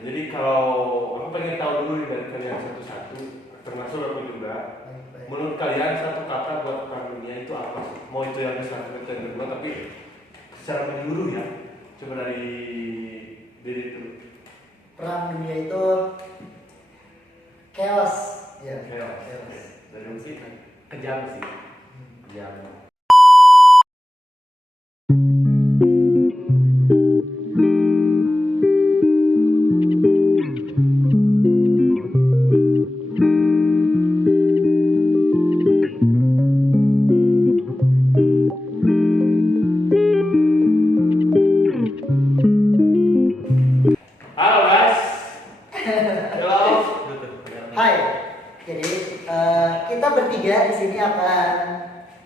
Jadi kalau aku pengen tahu dulu nih dari kalian satu-satu, termasuk aku juga. Menurut kalian satu kata buat perang dunia itu apa sih? Mau itu yang satu atau yang kedua, tapi secara menyeluruh ya. Coba dari diri itu. Perang dunia itu chaos. Ya, Chaos. chaos. Dari musik Kejam sih. Kejam. halo guys. Halo. Hai. Jadi kita bertiga di sini akan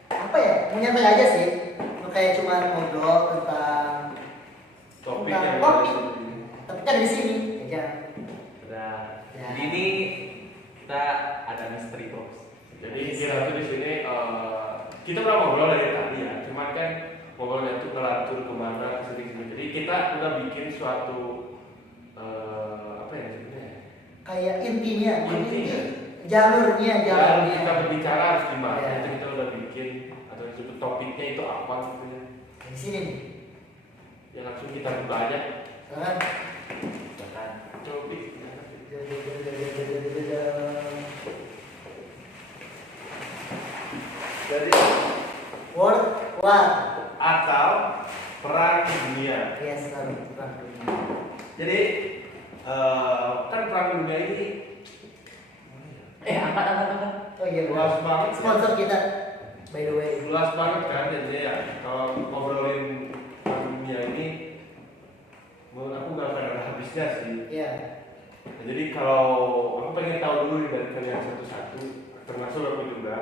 apa ya? Menyantai aja sih. Kayak cuma ngobrol tentang Topik tentang yang topik. Tapi kan di sini aja. Udah. Ya. Jadi ini kita ada mystery box. Jadi kita tuh di sini kita udah ngobrol dari tadi ya, cuman kan ngobrolnya tuh ngelantur kemana kesini-sini. Jadi kita udah bikin suatu apa ya sebenarnya? Kayak intinya, Intinya. jalurnya. Kita berbicara harus gimana? Ya. Itu kita udah bikin atau disebut topiknya itu apa gitu ya? Di sini nih. Ya langsung kita buka aja. Kan? Bahkan Topik. Jadi World War. atau perang dunia. Yes, perang dunia. Jadi kan perang dunia ini angkat. Oh iya, luas banget. sponsor kita, by the way. Luas banget kan jadi ya kalau ngobrolin perang dunia ini menurut aku nggak akan ada habisnya sih. Iya. Nah, jadi kalau aku pengen tahu dulu nih dari kalian satu-satu, termasuk aku juga.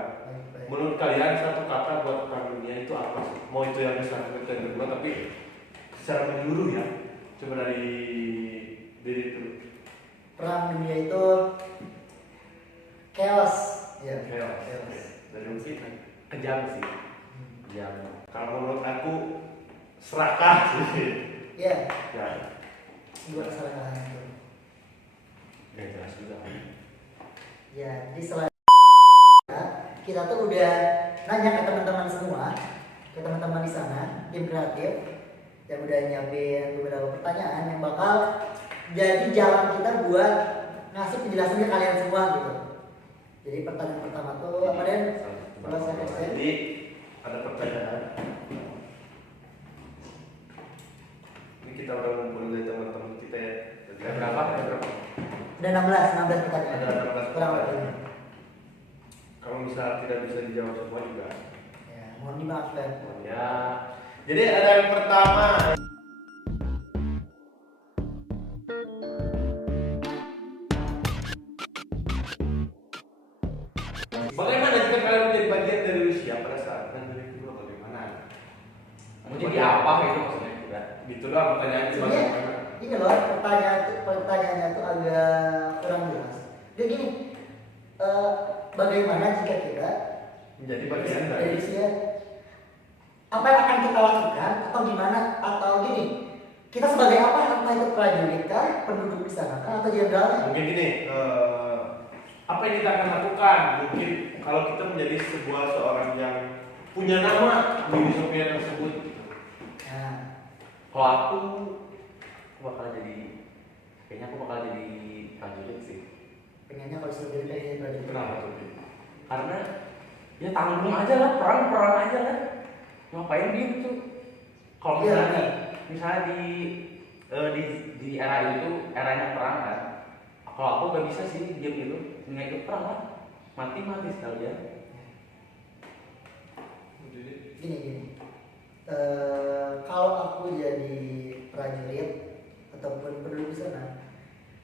Baik. Menurut kalian satu kata buat perang dunia itu apa sih? Mau itu yang satu atau yang kedua, tapi secara menyeluruh ya. Coba dari diri itu. Perang dunia itu chaos. Ya, Chaos. Dari musik Kejam sih. Kejam. kalau menurut aku serakah sih. Iya, Ya, dua kesalahan itu. Gak jelas juga. Ya, jadi selain kita tuh udah nanya ke teman-teman semua, ke teman-teman di sana, tim kreatif yang udah nyiapin beberapa pertanyaan yang bakal jadi jalan kita buat ngasih penjelasan ke kalian semua gitu. Jadi pertanyaan pertama tuh apa Den? Kalau saya extend. jadi ada pertanyaan. Ini kita udah ngumpulin dari teman-teman kita ya. Ada berapa? Udah 16 pertanyaan. Ada 16 Kurang pertanyaan. lebih. Kalau misal tidak bisa dijawab semua juga. Ya, mohon dimaafkan. Ya. Jadi ada yang pertama. Bagaimana jika kalian menjadi bagian dari Rusia pada saat Perang Dunia Kedua? Bagaimana? Mau jadi apa gitu maksudnya juga? Gitu doang pertanyaan cuma Sebenarnya bagaimana? ini loh pertanyaannya tuh agak kurang jelas. Dia gini, bagaimana jika kita Menjadi bagian dari dari Rusia, apa yang akan kita lakukan atau gimana, atau gini, kita sebagai apa, entah itu prajurit kah, penduduk di sana kah, atau jenderal? mungkin gini, apa yang kita akan lakukan? Mungkin kalau kita menjadi seorang yang punya nama di Uni Soviet tersebut. Nah, Kalau aku bakal jadi, kayaknya aku bakal jadi prajurit sih. pengennya kalau sudah jadi kayak prajurit. Kenapa tuh? Karena ya tanggung aja lah, perang aja lah. Ngapain gitu? Kalau misalnya Iya. misalnya di era itu eranya perang kan. Kalau aku gak bisa sih diam gitu, nggak ikut perang lah. Mati sekalian. Gini. Kalau aku jadi prajurit ataupun penduduk di sana,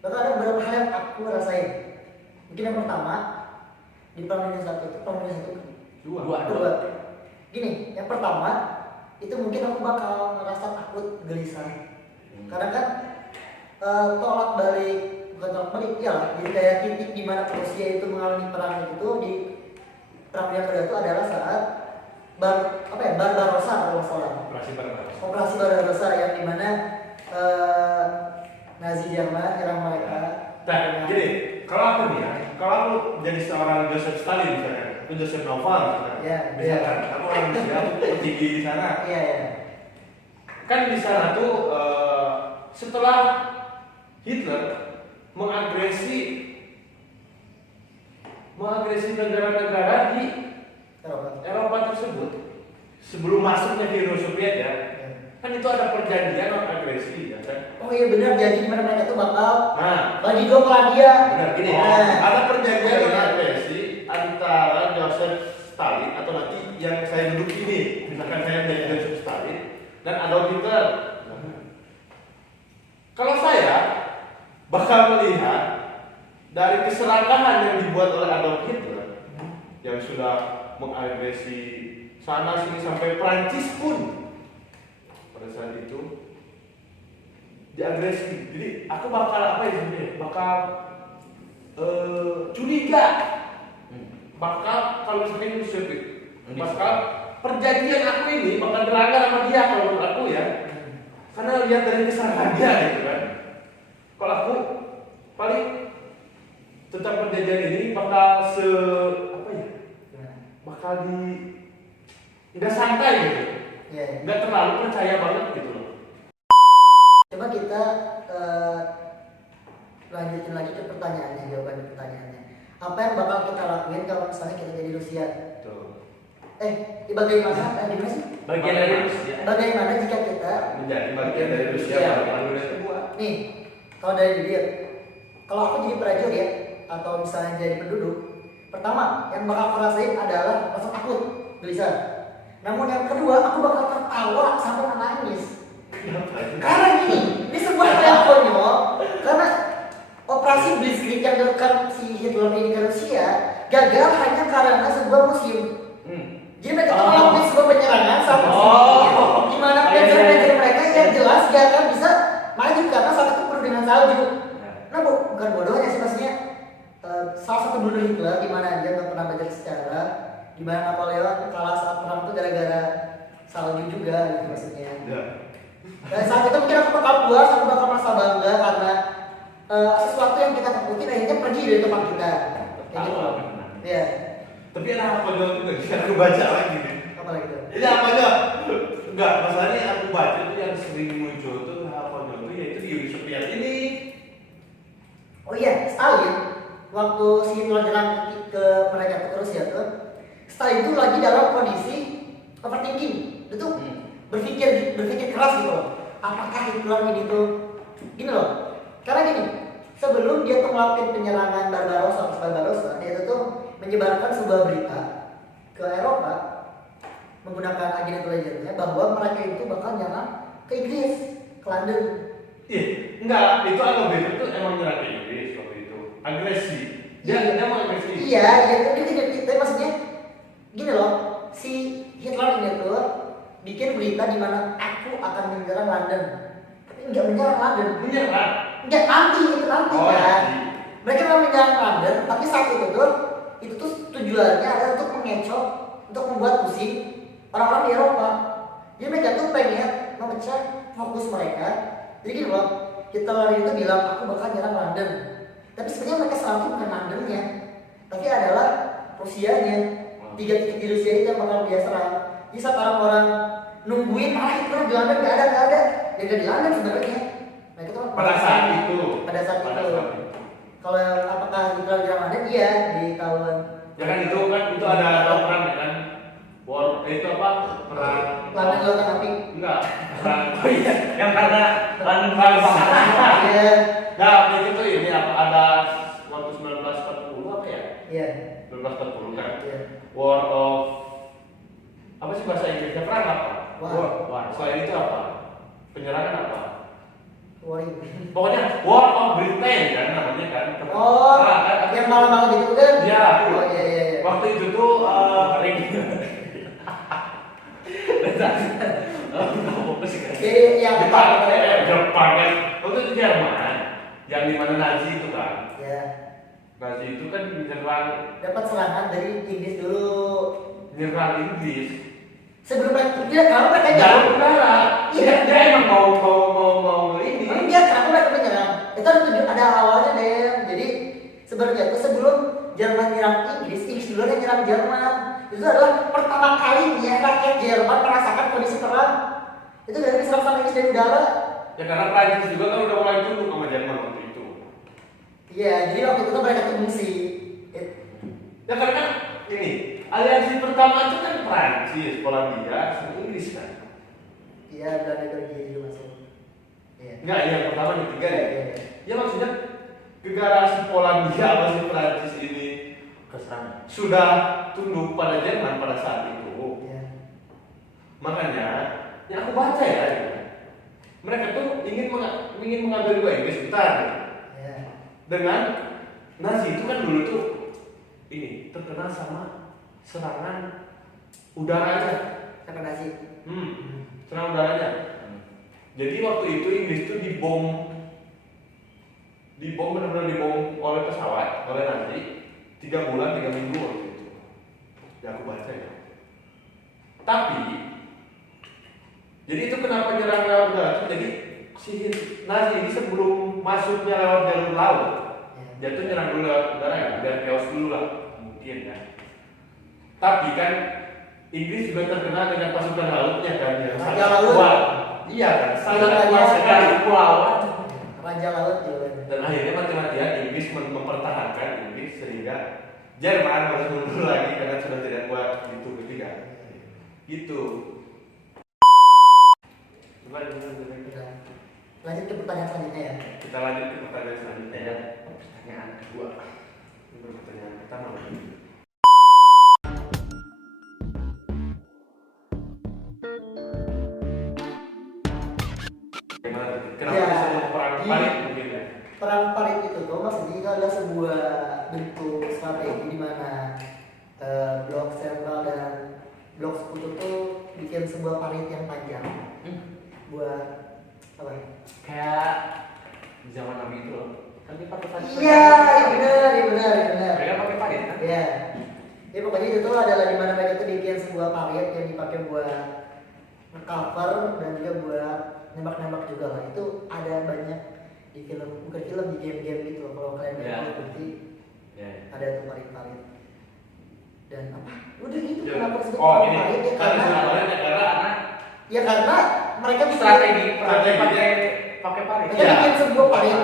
bakal ada beberapa hal yang aku rasain. Mungkin yang pertama, di perang dunia satu itu, perang dunia satu Dua. Gini, yang pertama itu mungkin aku bakal ngerasa takut, gelisah. Karena kan tolak balik, bukan tolak balik, ya. Jadi kayak titik di mana Rusia itu mengalami perang itu di perang dunia kedua itu adalah saat Barbarossa kalau nggak salah. Operasi Barbarossa. Operasi Barbarossa yang dimana Nazi Jerman nyerang mereka. Nah, gini, kalau aku nih ya, kalau aku jadi seorang Joseph Stalin misalkan, atau Joseph Naval misalkan, Iya, misalkan, aku orang Rusia, aku petinggi di sana, Iya ya. kan di sana tuh setelah Hitler mengagresi negara-negara di Eropa tersebut sebelum masuknya ke Uni Soviet ya, kan itu ada perjanjian non agresi ya kan? Oh iya benar, jadi gimana mereka tuh bakal Nah, bagi dua Polandia. benar gini, Nah. ada perjanjian non agresi antara Joseph Stalin atau nanti yang saya duduk ini, misalkan saya menjadi Joseph Stalin dan Adolf Hitler. Kalau saya bakal melihat dari keserakahan yang dibuat oleh Adolf Hitler yang sudah mengagresi sana sini sampai Prancis pun pada saat itu diagresi. Jadi aku bakal apa ya sebenarnya? Bakal curiga. Bakal kalau misalnya itu bakal perjanjian aku ini bakal dilanggar sama dia kalau menurut aku ya. Karena lihat dari kesalahan dia gitu kan. Kalau aku paling tentang perjanjian ini bakal apa ya? Bakal nggak santai gitu. Iya. Nggak terlalu percaya banget gitu loh. Coba kita lanjutin lagi ke pertanyaannya, jawaban pertanyaannya. Apa yang bakal kita lakuin kalau misalnya kita jadi Rusia? Tuh. Bagaimana? Gimana sih? Bagian dari Rusia. Bagaimana jika kita Menjadi bagian dari Rusia Iya. pada Indonesia gua. nih, kalau dari dia, kalau aku jadi prajurit atau misalnya jadi penduduk, pertama yang bakal aku rasain adalah rasa takut, gelisah. Namun yang kedua, aku bakal tertawa sampai menangis. Karena ini sebuah hal yang konyol. Karena operasi Blitzkrieg yang dilakukan si Hitler ini ke Rusia gagal hanya karena sebuah musim. Jadi mereka tuh melakukan sebuah penyerangan sampai di mana panzer-panzer mereka yang jelas gak akan bisa maju karena saat itu penuh dengan salju. Nah bukan bodohnya sih maksudnya salah satu bunuh Hitler di mana dia nggak pernah belajar sejarah, di mana Napoleon kalah saat perang itu gara-gara salju juga gitu maksudnya. Dan saat itu mungkin aku bakal puas, aku bakal merasa bangga karena sesuatu yang kita takutin akhirnya pergi dari tempat kita. Kayak gitu. Iya. Tapi ada apa juga sih? Aku baca lagi nih. Apa lagi tuh? Ini apa aja? Enggak, masalahnya yang aku baca itu yang sering muncul tuh apa tuh yaitu di Uni Soviet ini. Oh iya, Stalin waktu si Hitler nyerang ke mereka ke Rusia tuh, Stalin itu lagi dalam kondisi overthinking. Dia tuh berpikir keras gitu loh. Apakah Hitler ini tuh gini loh. Karena gini, sebelum dia tuh melakukan penyerangan Barbarossa, dia tuh menyebarkan sebuah berita ke Eropa menggunakan agen intelijennya bahwa mereka itu bakal nyerang ke Inggris, ke London. Iya, enggak, itu Adolf Hitler itu emang nyerang ke Inggris waktu itu. Agresi. Dia emang agresi. Iya, itu maksudnya gini loh, si Hitler ini tuh bikin berita di mana aku akan menyerang London. Tapi enggak menyerang London. Menyerang. Enggak nanti kan. Nanti. Mereka memang menyerang London, tapi saat itu tuh tujuannya adalah untuk mengecoh, untuk membuat pusing orang-orang di Eropa. Jadi mereka tuh pengen memecah fokus mereka. Jadi gini loh, Hitler itu bilang aku bakal nyerang London. Tapi sebenarnya mereka serang itu bukan Londonnya, tapi adalah Rusianya. 3 titik di Rusia itu yang bakal dia serang. Jadi saat orang-orang nungguin Hitler di London nggak ada, dia di London sebenarnya. Mereka tuh Pada saat itu. Kalau apakah Hitler di London? Iya, di tahun. Ya kan itu ada perang ya kan. War itu apa? Perang. London Lautan Api. Enggak. Perang. Oh iya, yang karena London banget. Iya. Nah, itu tuh ini apa ada waktu 1940 apa ya? Iya. 1940 kan. Iya. War of apa sih bahasa Inggrisnya perang apa? War. Selain itu apa? Penyerangan apa? Warring. Pokoknya War of Britain kan namanya kan. Oh, Kan? yang malam-malam itu kan? Iya. Oh iya. Waktu itu tuh ring. Yang Jepang kan. Waktu itu Jerman. Yang di mana Nazi itu kan. Ya. Nazi itu kan menyerang Dapat serangan dari Inggris dulu. Inggris. Sebelum mereka, kalau mereka Dalam udara. Iya. Dia emang mau ini. Enggak, aku mereka menyerang. itu ada awalnya deh. Jadi sebenarnya itu sebelum Jerman nyerang Inggris dulu yang nyerang Jerman. Itu adalah pertama kalinya rakyat Jerman merasakan kondisi perang. Itu dari diserang sama Inggris dari udara. Ya karena Prancis juga kan udah mulai tunduk sama Jerman waktu itu. Iya, jadi waktu itu mereka tuh mengungsi. Ya karena ini aliansi pertama itu kan Prancis, Polandia, sama Inggris kan. Iya, Belanda Belgia juga masuk. Iya. Enggak, yang pertama yang ketiga ya. Iya. Ya maksudnya negara si Polandia sama si Prancis ini Keserangan. sudah tunduk pada Jerman pada saat itu. Iya. Makanya yang aku baca ya, mereka tuh ingin mengambil dua Inggris bentar. Iya. Dengan Nazi itu kan dulu tuh ini terkena sama serangan udaranya. Siapa nasi? Serangan udaranya. Jadi waktu itu Inggris tuh dibom benar-benar dibom oleh pesawat, oleh Nazi 3 bulan 3 minggu waktu itu. Ya aku baca ya. Tapi jadi itu kenapa nyerang lewat udara itu? Jadi si Nazi ini sebelum masuknya lewat jalur laut, dia tuh nyerang dulu lewat udara ya, biar chaos dulu lah mungkin ya. Tapi kan Inggris juga terkenal dengan pasukan lautnya kan yang Raja sangat laut. kuat. Iya kan, sangat Raja kuat sekali kepulauan. Raja laut juga. Dan akhirnya mati-matian Inggris mempertahankan Inggris sehingga Jerman harus mundur lagi karena sudah tidak kuat gitu ketiga. Gitu. Coba Lanjut ke pertanyaan selanjutnya ya. kita lanjut ke pertanyaan selanjutnya ya. Pertanyaan Kedua. Ini pertanyaan pertama. Gimana? Kenapa Ya, bisa mau perang di- parit mungkin ya? Perang parit itu tuh maksudnya itu adalah sebuah bentuk strategi di mana blok sentral dan blok sekutu tuh bikin sebuah parit yang panjang buat apa? Kayak di zaman Nabi itu loh. Kan dia pakai parit. Iya, benar. Mereka pakai parit kan? Iya. Jadi pokoknya itu tuh adalah di mana mereka tuh bikin sebuah parit yang dipakai buat cover dan juga buat nembak-nembak juga lah. Itu ada banyak di film, bukan film, di game-game gitu loh. Kalau kalian Iya. lihat berarti Ya. ada tuh parit-parit. Dan apa? Udah gitu Ya. kenapa disebut Oh, parit ini ya karena karena sebenarnya karena ya karena mereka bisa Strategi perang Strategi. pakai parit. mereka Iya. bikin sebuah parit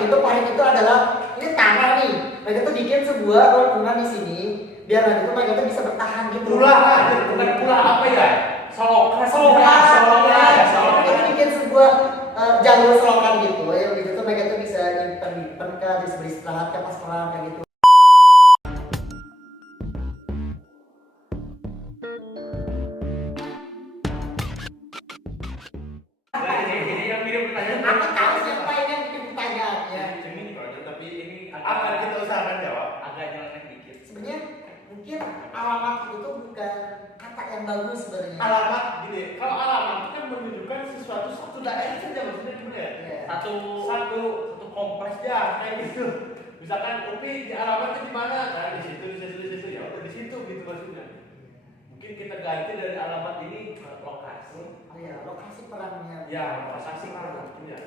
itu adalah ini tanah nih. Mereka tuh bikin sebuah lengkungan di sini biar nanti tuh mereka tuh bisa bertahan gitu. pula bukan pula apa ya? Solokan. Solokan. Mereka bikin sebuah jalur selokan gitu. Yang gitu tuh mereka tuh bisa nyimpen kan, bisa beristirahat kan pas perang kayak gitu. Jadi yang mirip pertanyaan. Aku tahu siapa yang bikin pertanyaannya. Ini pertanyaan tapi ini Agak- akan kita usahakan jawab. Agak nyeleneh dikit. Sebenarnya mungkin alamat itu tuh bukan kata yang bagus sebenarnya. Alamat gini, kalau alamat itu kan menunjukkan sesuatu satu daerah saja maksudnya gimana ya? Iya. Satu kompleks ya kayak gitu. Misalkan Upi di alamatnya di mana? Nah, di situ ya udah di situ gitu maksudnya. Mungkin kita ganti dari alamat ini ke lokasi. Oh ya, lokasi perangnya. Ya, lokasi perang ya.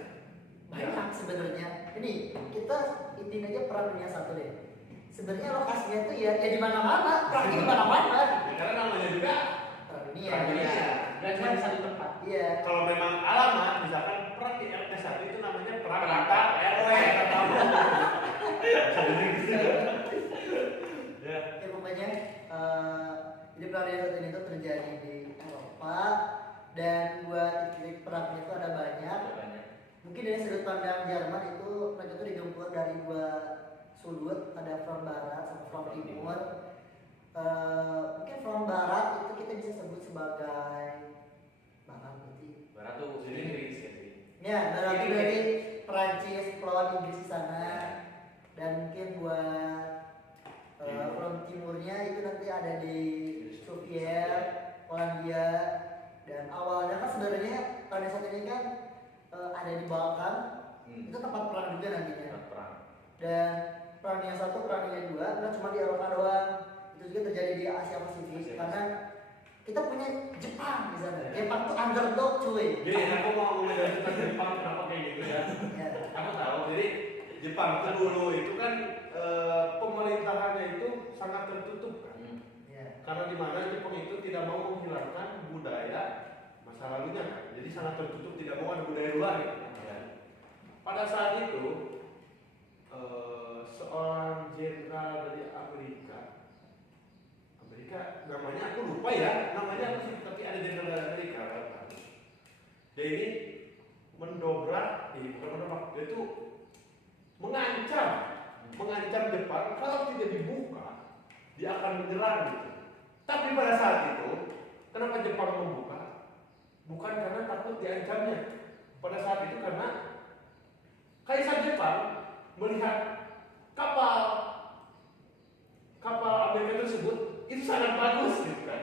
Banyak sebenarnya. Ini kita intinya aja perang dunia satu deh. Sebenarnya lokasinya tuh ya di mana-mana. Perangnya di mana-mana. Ya, karena namanya juga Perang dunia. perang dunia. Nggak cuma di satu tempat. Iya. Kalau memang alamat, misalkan perang di RT1 itu namanya perang antar RW atau ya. Ya pokoknya jadi perang dunia satu ini tuh terjadi di Eropa dan buat titik perangnya itu ada banyak. Banyak. Mungkin dari sudut pandang Jerman itu mereka tuh digempur dari dua sudut, ada front barat sama front timur. Mungkin front barat itu kita bisa sebut sebagai barat berarti. Barat tuh jadi Inggris ya sih. Ya, barat itu berarti Perancis, Polonia, Inggris di sana. Dan mungkin buat front timurnya itu nanti ada di Soviet, Polandia. Dan awalnya kan sebenarnya pada saat ini kan ada di Balkan. Itu tempat perang juga nantinya. Perang. Dan perang dunia satu, perang dunia dua, nggak cuma di Eropa doang, itu juga terjadi di Asia Pasifik karena kita punya Jepang di sana. Jepang tuh underdog cuy. Jadi aku mau ngomongin dari cerita Jepang kenapa kayak gitu ya. Ya. Aku tahu, jadi Jepang itu dulu itu kan pemerintahannya itu sangat tertutup kan. Ya. Karena di mana Jepang itu tidak mau menghilangkan budaya masa lalunya kan. Jadi sangat tertutup, tidak mau ada budaya luar gitu. Pada saat itu seorang jenderal dari Amerika namanya aku lupa ya, namanya apa sih, tapi ada jenderal dari Amerika kan. Dia ini mendobrak, bukan mendobrak, dia itu mengancam Jepang kalau tidak dibuka dia akan menyerang gitu. Tapi pada saat itu kenapa Jepang membuka? Bukan karena takut diancamnya. Pada saat itu karena Kaisar Jepang melihat kapal Amerika tersebut itu sangat bagus gitu kan,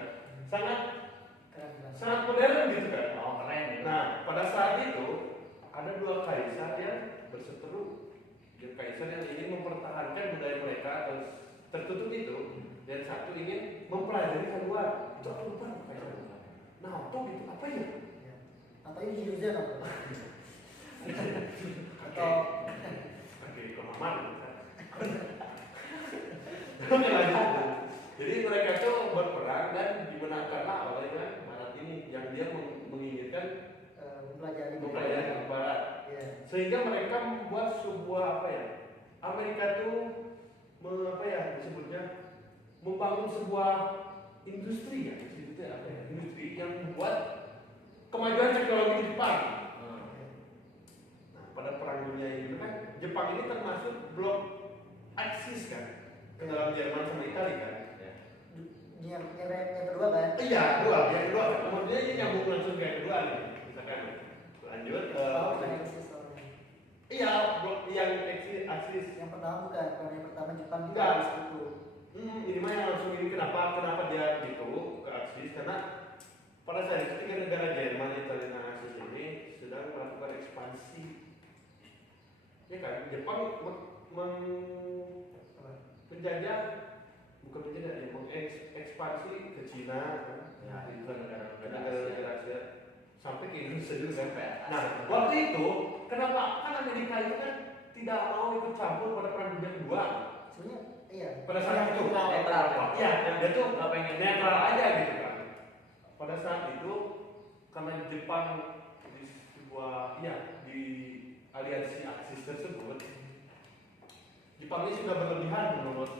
sangat modern gitu kan. Oh keren gitu. Nah pada saat itu ada dua kaisar yang berseteru. Kaisar yang ingin mempertahankan budaya mereka atau tertutup itu, dan satu ingin mempelajari keluar. Itu apa lupa kaisar? Nah itu gitu apa ya? Atau ini Hiruzen apa? Atau kemaman. Oke lanjut. Jadi mereka itu berperang dan dimenangkanlah oleh Barat ini yang dia menginginkan mempelajari Barat. Yeah. Sehingga mereka membuat sebuah apa ya? Amerika itu disebutnya membangun sebuah industri ya, disebutnya apa ya? Industri yang membuat kemajuan teknologi di Jepang. Nah, pada perang dunia ini kan Jepang ini termasuk blok Aksis kan, ke dalam Jerman sama Italia kan. Yang kedua kan? Iya, yang kedua. Kemudian ini nyambung langsung ke yang kedua nih. Misalkan lanjut iya, blok yang Aksis. Yang pertama bukan, kalau yang pertama Jepang juga Enggak. harus itu. Ini mah yang langsung ini kenapa dia gitu ke Aksis, karena pada saat itu ketika negara Jerman, Italia, dan Aksis ini sedang melakukan ekspansi. Ya kan, Jepang menjajah, bukan menjajah, ya, mengekspansi ke Cina kan. Ya, itu kan negara-negara Asia sampai ke Indonesia juga kan. Sampai Nah, waktu itu kenapa kan Amerika itu kan tidak mau ikut campur pada perang dunia kedua? Sebenarnya iya. Pada saat itu netral. Iya, dia tuh nggak pengen netral aja gitu kan. Pada saat itu karena Jepang di sebuah di aliansi Aksis tersebut, Jepang ini sudah berlebihan menurut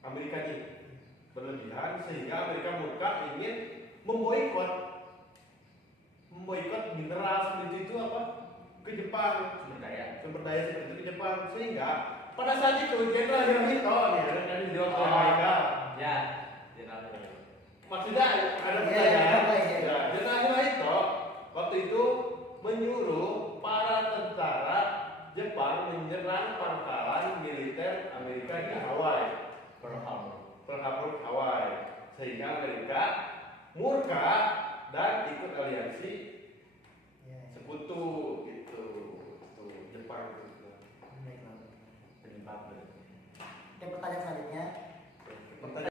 Amerika ini, berlebihan sehingga Amerika murka ingin memboikot mineral seperti itu apa ke Jepang, sumber daya seperti itu ke Jepang, sehingga pada saat itu Jenderal Hirohito nih dari Amerika ya Jenderal maksudnya ada pertanyaan Jenderal Hirohito waktu itu menyuruh para tentara Jepang menyerang pangkalan militer Amerika di Hawaii, Pearl Harbor Hawaii, sehingga Amerika murka dan ikut aliansi sekutu gitu. Tuh Jepang gitu. Penyebab. Yang pertanyaan selanjutnya. Pertanyaan.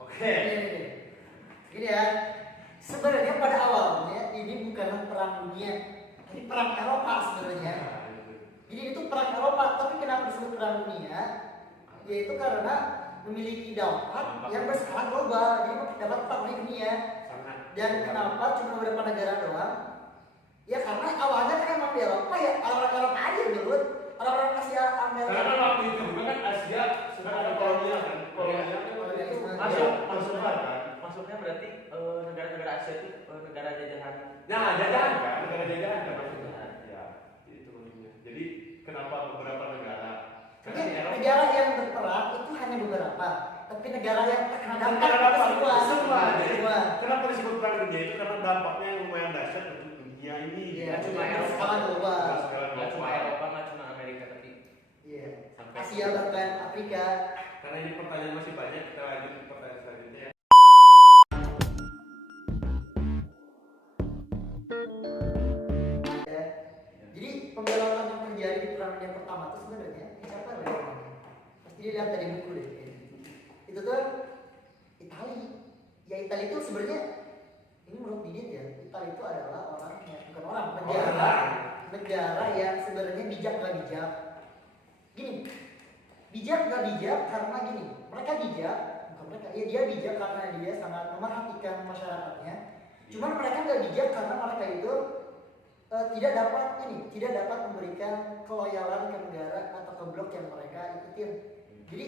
Oke. Gini ya. Sebenarnya pada awalnya ini bukan perang dunia, ini perang Eropa sebenarnya. Jadi itu perang Eropa, tapi kenapa disebut perang dunia? Yaitu karena memiliki dampak yang berskala global, jadi dapat perang dunia. Dan kenapa cuma beberapa negara doang? Ya karena awalnya kan emang di Eropa ya, orang-orang Eropa aja dulu, orang-orang Asia Amerika. Karena waktu itu juga kan Asia sedang ada kolonial kan, masuk kan? Masuknya berarti negara-negara Asia itu negara jajahan. Nah, jajahan kan, negara jajahan kan maksudnya. Ya, itu maksudnya. Jadi kenapa beberapa negara? Karena di Eropa Negara yang berperang itu hanya beberapa, tapi negara yang terkena dampak itu semua. Jadi kenapa disebut perang dunia itu karena dampaknya yang lumayan dahsyat untuk dunia ini. Iya, cuma Eropa. skala global. Nggak cuma Eropa, nggak cuma Amerika, tapi Iya. sampai Asia bahkan Afrika. Karena ini pertanyaan masih banyak, kita lanjut ke pertanyaan selanjutnya ya. Jadi pemberontakan yang terjadi di perang dunia pertama itu sebenarnya siapa yang pasti dilihat dari buku deh. itu tuh Itali. Ya Itali itu sebenarnya ini menurut Didit ya, Itali itu adalah orang yang bukan orang, negara yang sebenarnya bijak gak bijak. Gini, bijak gak bijak karena gini, mereka bijak, bukan mereka, ya dia bijak karena dia sangat memerhatikan masyarakatnya. Cuman mereka gak bijak karena mereka itu tidak dapat memberikan keloyalan ke negara atau ke blok yang mereka ikutin. Jadi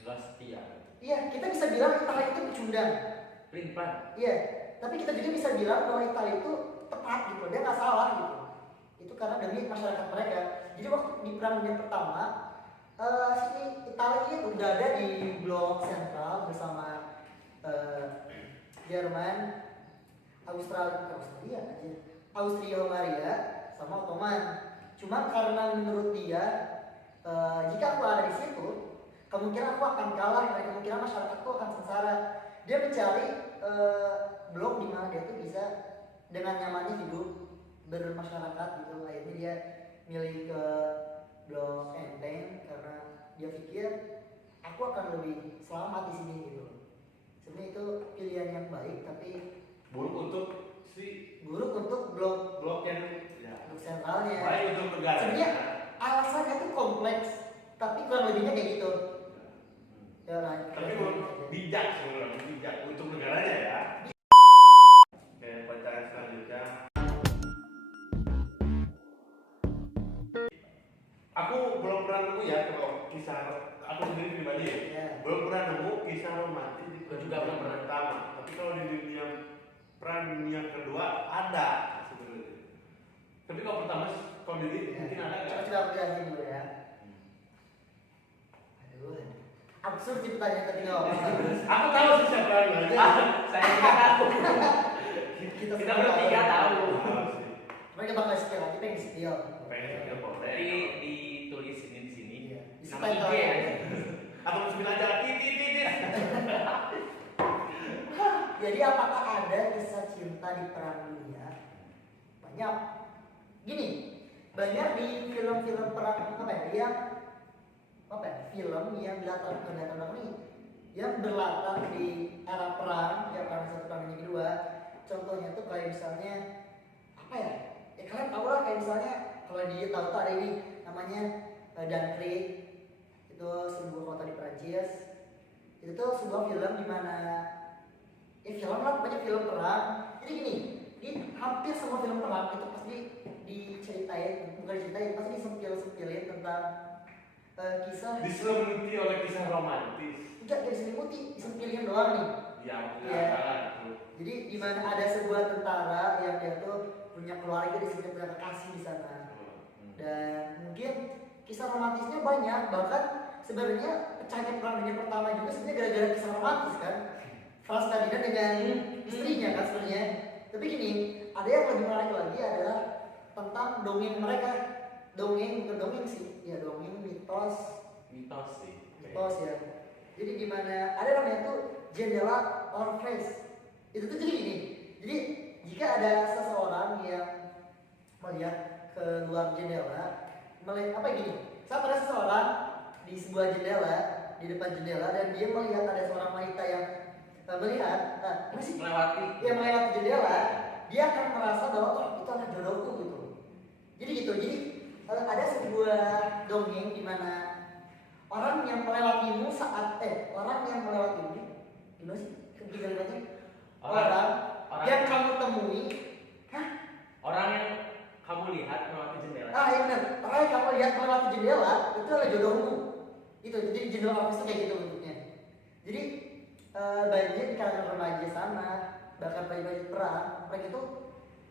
Jelas setia. iya, kita bisa bilang Italia itu pecundang. Pelin-pelan. Iya, tapi kita juga bisa bilang bahwa Italia itu tepat gitu, dia nggak salah gitu. Itu karena demi masyarakat mereka. Jadi waktu di Perang Dunia Pertama, sini Italia itu udah ada di blok sentral bersama Jerman, Austria-Hungaria, sama Ottoman. Cuma karena menurut dia, jika aku ada di situ, kemungkinan aku akan kalah dan kemungkinan masyarakatku akan sengsara. Dia mencari blok di mana dia tuh bisa dengan nyamannya hidup bermasyarakat gitu. Akhirnya dia milih ke blok Enteng karena dia pikir aku akan lebih selamat di sini gitu. Sebenarnya itu pilihan yang baik, tapi buruk untuk blok yang blok sentralnya. baik untuk negara. Sebenarnya alasannya tuh kompleks, tapi kurang lebihnya kayak gitu. Ya, Tapi bijak sebenarnya, bijak untuk negaranya ya. Oke, pertanyaan selanjutnya. Aku belum pernah nemu ya kalau kisah aku sendiri pribadi ya. Belum pernah nemu kisah romantis di Aku juga belum pernah. pertama. Tapi kalau di dunia perang dunia kedua ada sebenarnya. Tapi kalau pertama, kalau di mungkin ada nggak? Coba aku jelasin dulu ya. Aduh, absurd sih pertanyaan tadi nggak apa-apa. Aku tahu sih siapa yang nanya. Saya juga tahu. Kita Kita bertiga tahu. Mereka bakal spill, kita yang spill. Pengen dia boleh. Jadi ditulis ini di sini. Iya. Nama IG ya. Atau mesti aja titit. Jadi apakah ada kisah cinta di perang dunia? Banyak. Gini, banyak di film-film perang film yang berlatar yang berlatar di era perang, ya perang satu perang dunia kedua. Contohnya tuh kayak misalnya apa ya? Ya kalian tahu lah kayak misalnya kalau dia tahu tuh ada ini namanya Dunkirk, itu sebuah kota di Prancis. Itu tuh sebuah film di mana film lah, banyak film perang. Jadi gini, di hampir semua film perang itu pasti pasti disempil-sempilin tentang kisah. Diselimuti oleh kisah romantis. Enggak jadi diselimuti, disempilin doang nih. Ya. Jadi di mana ada sebuah tentara yang dia tuh punya keluarga di sini, punya kekasih di sana. Dan mungkin kisah romantisnya banyak, bahkan sebenarnya pecahnya perang dunia pertama juga sebenarnya gara-gara kisah romantis kan. Franz Ferdinand dengan istrinya kan sebenarnya. Tapi gini, ada yang lebih menarik lagi adalah tentang dongeng mereka. Dongeng bukan dongeng sih, ya dongeng mitos sih. ya. Jadi di mana ada namanya tuh jendela Orpheus. Itu tuh jadi gini. Jadi jika ada seseorang yang melihat ke luar jendela, melihat apa gini? Saat ada seseorang di sebuah jendela, di depan jendela dan dia melihat ada seorang wanita yang melewati jendela, dia akan merasa bahwa itu adalah jodohku gitu. Jadi ada sebuah dongeng di mana orang yang melewatimu gimana sih kalimatnya? Orang yang kamu temui, orang yang kamu lihat melewati jendela. Iya benar. Orang yang kamu lihat melewati jendela itu adalah jodohmu. Itu jadi jendela office itu kayak gitu bentuknya. Jadi banyak di kalangan remaja sana, bahkan prajurit perang, mereka itu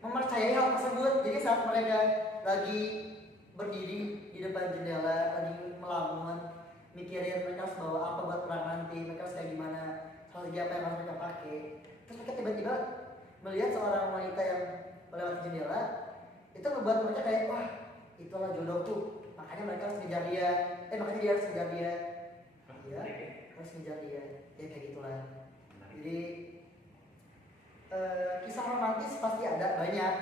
mempercayai hal tersebut. Jadi saat mereka lagi berdiri di depan jendela, lagi melamun, mikirin mereka harus bawa apa buat perang nanti, mereka harus kayak gimana, strategi apa yang harus mereka pakai. Terus mereka tiba-tiba melihat seorang wanita yang melewati jendela, itu membuat mereka kayak wah itulah jodohku, makanya mereka harus ngejar dia, makanya dia harus ngejar dia, ya harus ngejar dia, ya kayak gitulah. Jadi kisah romantis pasti ada banyak,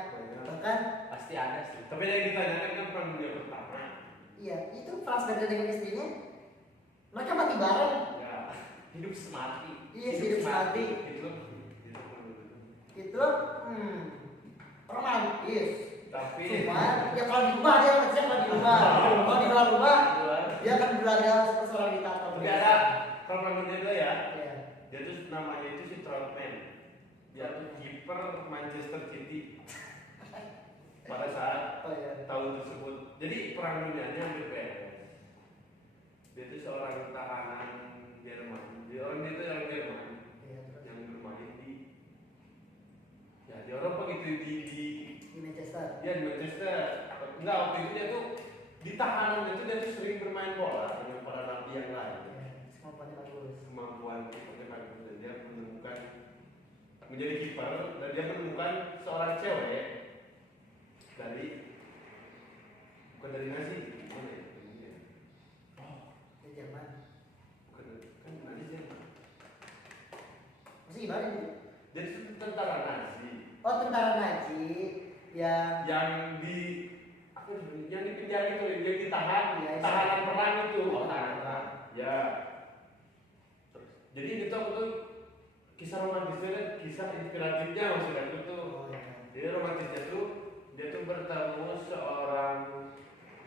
bahkan Pasti ada sih. Tapi yang ditanyakan kan perang dunia pertama. iya itu Franz Ferdinand dengan istrinya, mereka mati bareng. Ya. hidup semati. Iya, hidup semati. Itu romantis. Tapi Cuma ya kalau di rumah dia kecil, kalau di rumah, kalau di luar rumah dia akan berlaga seperti seorang diktator. nggak ada kalau menurut dia ya. Iya. Dia tuh namanya itu si Troutman. Dia tuh kiper Manchester City pada saat Oh iya. tahun tersebut. Jadi perang dunianya hampir beres. Dia itu seorang tahanan Jerman. Dia itu orang Jerman Iya, terus yang bermain di Eropa gitu di Manchester. ya di Manchester. Enggak, waktu itu dia tuh di tahanan itu dia tuh sering bermain bola dengan para napi yang lain. Iya, kemampuannya bagus. Kemampuan kipernya bagus dan dia menemukan menjadi kiper dan dia menemukan seorang cewek dari bukan dari Nazi, gimana ya? Di Jerman. Bukan kan Nazi Jerman. Masih gimana nih? Jadi itu tentara Nazi Oh, tentara Nazi yang di apa sih, yang di penjara itu yang ditahan, Iya, tahanan perang itu. Oh, tahanan perang. Ya. Jadi itu aku tuh kisah romantisnya dan kisah inspiratifnya maksudnya itu tuh. Oh iya. Jadi romantisnya tuh dia tuh bertemu seorang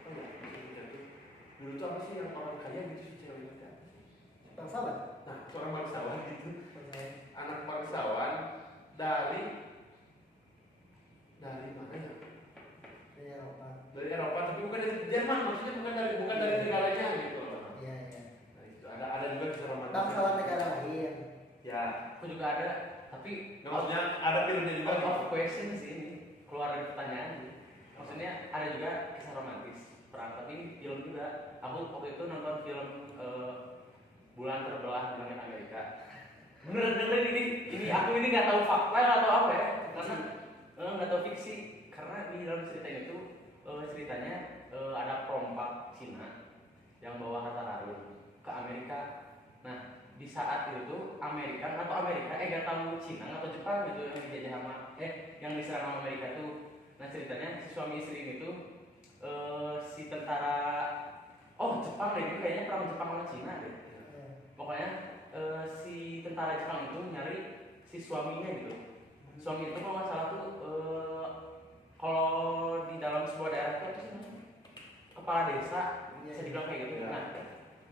apa ya, maksudnya tuh, dulu tuh apa sih yang orang kaya gitu sih ceweknya kan? Bangsawan. Nah, seorang bangsawan gitu, Bangsawan. anak bangsawan dari mana ya? Dari Eropa. Dari Eropa tapi bukan dari Jerman, maksudnya bukan dari negaranya gitu loh. Iya, iya. Nah, itu ada juga kisah romantis. Bangsawan negara lain. Ya, Aku juga ada, tapi nggak, maksudnya ada filmnya juga. out of question sih ini, keluar dari pertanyaan. Maksudnya ada juga kisah romantis perang, tapi ini film juga. Aku waktu itu nonton film Bulan Terbelah di Langit Amerika. Bener ini aku ini nggak tahu fakta atau apa ya, karena nggak tahu fiksi. Karena di dalam cerita itu ceritanya ada perompak Cina yang bawa harta karun ke Amerika. Nah, di saat itu tuh Amerika nggak tahu Cina atau Jepang gitu yang dijajah sama yang diserang sama Amerika tuh. Nah, ceritanya si suami istri ini tuh si tentara Jepang deh, ini kayaknya perang Jepang sama Cina deh. Iya. Pokoknya si tentara Jepang itu nyari si suaminya gitu. Suami itu kalau nggak salah tuh kalau di dalam sebuah daerah itu apa sih namanya? Kepala desa, bisa dibilang kayak gitu. Nah,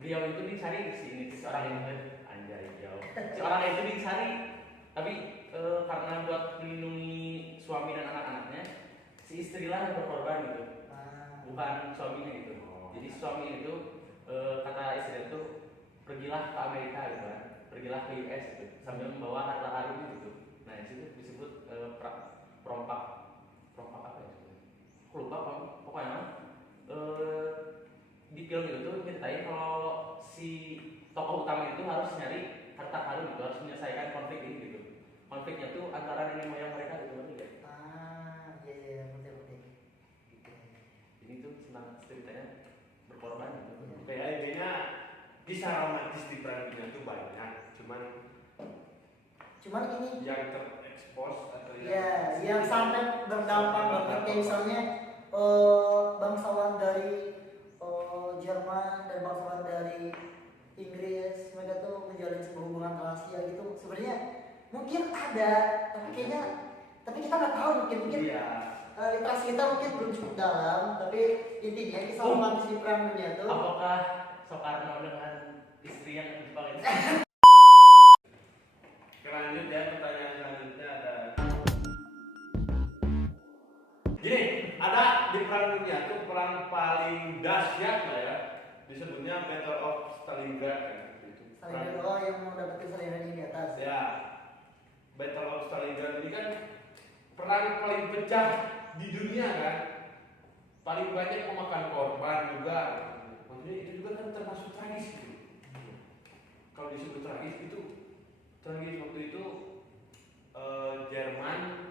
beliau itu dicari si orang ini anjay jauh. Si orang itu dicari, tapi karena buat melindungi suami dan anak-anaknya, si istrilah yang berkorban gitu, bukan suaminya gitu. Jadi suami itu kata istri itu pergilah ke Amerika gitu kan, pergilah ke US gitu, sambil membawa harta karun gitu. Nah, itu disebut perompak apa ya? Aku lupa pokoknya di film itu tuh ceritain kalau si tokoh utama itu harus nyari harta karun itu, harus menyelesaikan konflik ini gitu. Konfliknya tuh antara nenek moyang mereka gitu kan ya. Iya, betul. Ini tuh tentang ceritanya berkorban gitu. Kayak intinya kisah romantis di perang dunia itu banyak, Cuman ini yang terekspos atau yang sampai berdampak banget kayak misalnya bangsawan dari Jerman dan bangsawan dari Inggris, mereka tuh menjalin sebuah hubungan rahasia gitu. Sebenarnya mungkin ada, tapi kita nggak tahu, mungkin literasi kita mungkin belum cukup dalam. Tapi intinya kisah romantis di perang dunia tuh. Apakah Soekarno dengan istri yang Jepang itu? Lanjut ya, pertanyaan selanjutnya ada. Gini, ada di perang dunia itu perang paling dahsyat lah ya, disebutnya Battle of Stalingrad kan, gitu. Stalingrad yang mau dapetin Stalingrad ini di atas. Ya, Battle of Stalingrad ini kan perang paling pecah di dunia kan, paling banyak memakan korban juga. Maksudnya itu juga kan termasuk tragis gitu. Kalau disebut tragis itu tragis waktu itu Jerman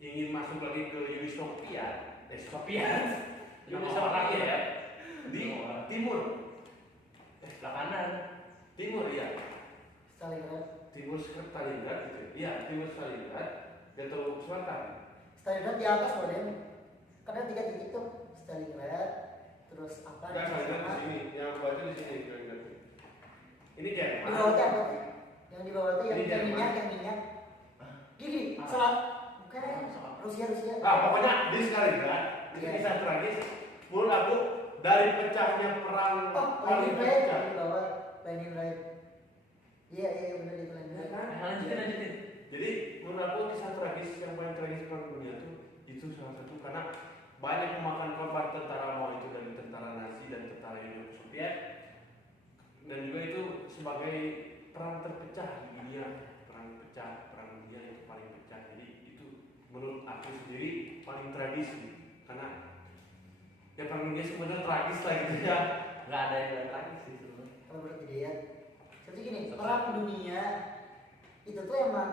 ingin masuk lagi ke Uni Soviet, Uni Soviet ya, di timur, kanan, timur ya, Stalingrad. timur Stalingrad gitu, iya timur Stalingrad, jatuh selatan. Stalingrad di atas boleh, karena 3 titik tuh Stalingrad, terus apa? Enggak, Stalingrad di sini, yang baca di sini Stalingrad. Ini kayak Di bawah itu apa? Yang di bawah itu yang Ini Jerman. yang minyak. Gini, salah. Bukan. Rusia. pokoknya di Stalingrad itu Iya. kisah tragis. Menurut aku dari pecahnya perang Oh, paling Leningrad pecah. di bawah Leningrad. Iya benar itu Leningrad. Lanjutin. Jadi menurut aku kisah tragis yang paling tragis perang dunia itu salah satu karena banyak memakan korban tentara mau itu dari tentara Nazi dan tentara Uni Soviet, dan juga itu sebagai perang terpecah di dunia, perang dunia itu paling pecah. Jadi itu menurut aku sendiri paling tragis karena ya perang dunia sebenarnya tragis lah gitu ya. Nggak ada yang nggak tragis sih sebenarnya. Kalau menurut ide ya. Seperti gini, perang dunia itu tuh emang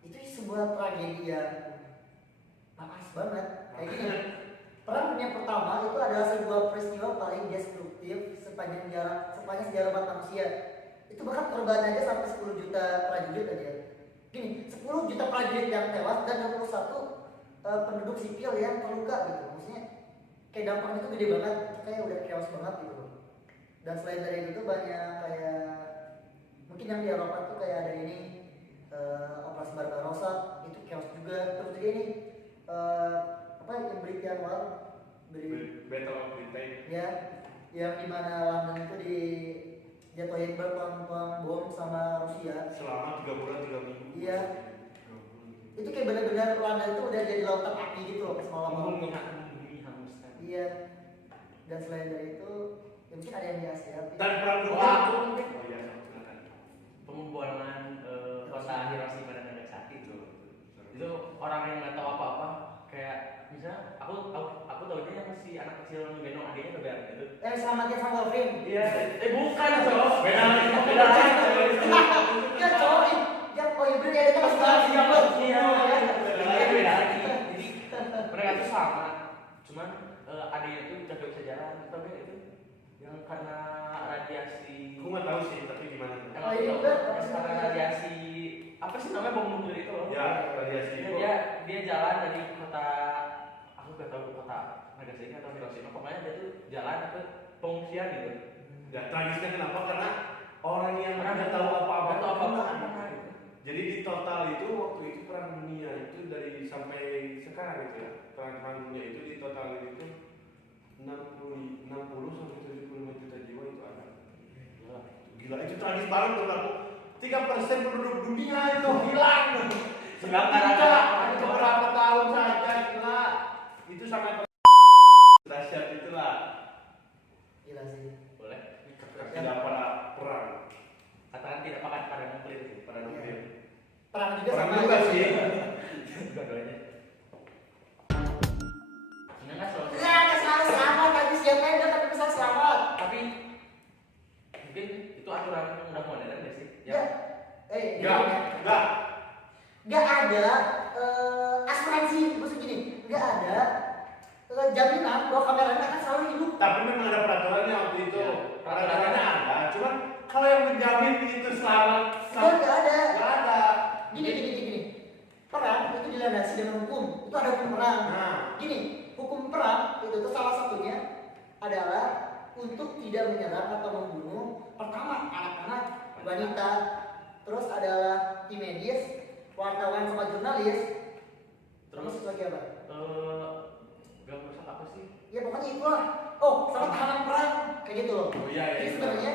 itu sebuah tragedi yang naas banget. Kayak gini. Perang dunia pertama itu adalah sebuah peristiwa paling destruktif sepanjang sejarah umat manusia. Itu bahkan korban aja sampai 10 juta prajurit aja. Gini, 10 juta prajurit yang tewas dan 21 penduduk sipil yang terluka gitu. Maksudnya kayak dampaknya itu gede banget, itu kayak udah chaos banget gitu. Dan selain dari itu banyak kayak mungkin yang di Eropa tuh kayak ada ini operasi Barbarossa, itu chaos juga. Terus juga ini apa yang Britain War, Battle of Britain. ya, yang dimana London itu dijatuhin berpom-pom bom sama Rusia. Selama 3 bulan 3 minggu. Iya. Itu kayak benar-benar London itu udah jadi lautan api gitu loh semalam. Iya. Dan selain dari itu, ya mungkin ada yang di Asia. Dan perang dunia. Wah, Oh iya, silakan. pembuangan kota Hiroshima dan Nagasaki itu orang yang nggak tahu apa-apa kayak misalnya aku tahu dia yang si anak kecil ngegendong adiknya ke bear gitu. Selamatin sama Wolverine. Iya, bukan cowok. Beda lagi. Ya cowok ini, ya oh iya bener ya itu masih lagi ya bos. Iya, beda lagi. Jadi mereka tuh sama, cuman adiknya tuh jago bisa jalan, tapi itu yang karena radiasi. Aku nggak tahu sih, tapi gimana? Oh iya juga. Karena radiasi apa sih namanya bom bunuh diri itu loh? Ya, radiasi itu. Dia jalan dari kota, aku nggak tahu kota Nagasaki atau Hiroshima, pokoknya dia tuh jalan ke pengungsian gitu. Ya, tragisnya kenapa? Karena orang yang Karena nggak tahu apa-apa. nggak tahu apa-apa kena. apa gitu. Jadi di total itu waktu itu perang dunia itu dari sampai sekarang gitu ya, perang dunia itu di total itu 60 sampai 75 juta jiwa itu ada. Gila, itu tragis banget tuh aku. 3% penduduk dunia itu hilang. Hilang gara-gara beberapa tahun saja, gila. Itu sangat dahsyat itulah. Gila sih. Boleh. Tidak pada perang. Katakan tidak pakai pada nuklir sih, pada nuklir. Perang juga Perang sama juga aja. sih. Dua-duanya. Enggak selalu. Nggak selalu selamat, tapi siapa yang nggak tapi bisa selamat. Tapi mungkin itu aturan udah modern nggak sih? Ya. Enggak. Nggak ada asuransi, maksud gini, nggak ada jaminan bahwa kameranya akan selalu hidup. Tapi memang ada peraturannya waktu itu. Ya, Peraturannya ada. Cuman kalau yang menjamin itu selamat, Nggak ada. nggak ada. Gini. Perang itu dilandasi dengan hukum. Itu ada hukum perang. Nah, Gini, hukum perang itu tuh salah satunya adalah untuk tidak menyerang atau membunuh pertama anak-anak, wanita, terus adalah tim medis, wartawan sama jurnalis, terus lagi apa? Gak merusak apa sih? Ya pokoknya itulah. Oh, sama tahanan perang kayak gitu loh. oh iya. Jadi sebenarnya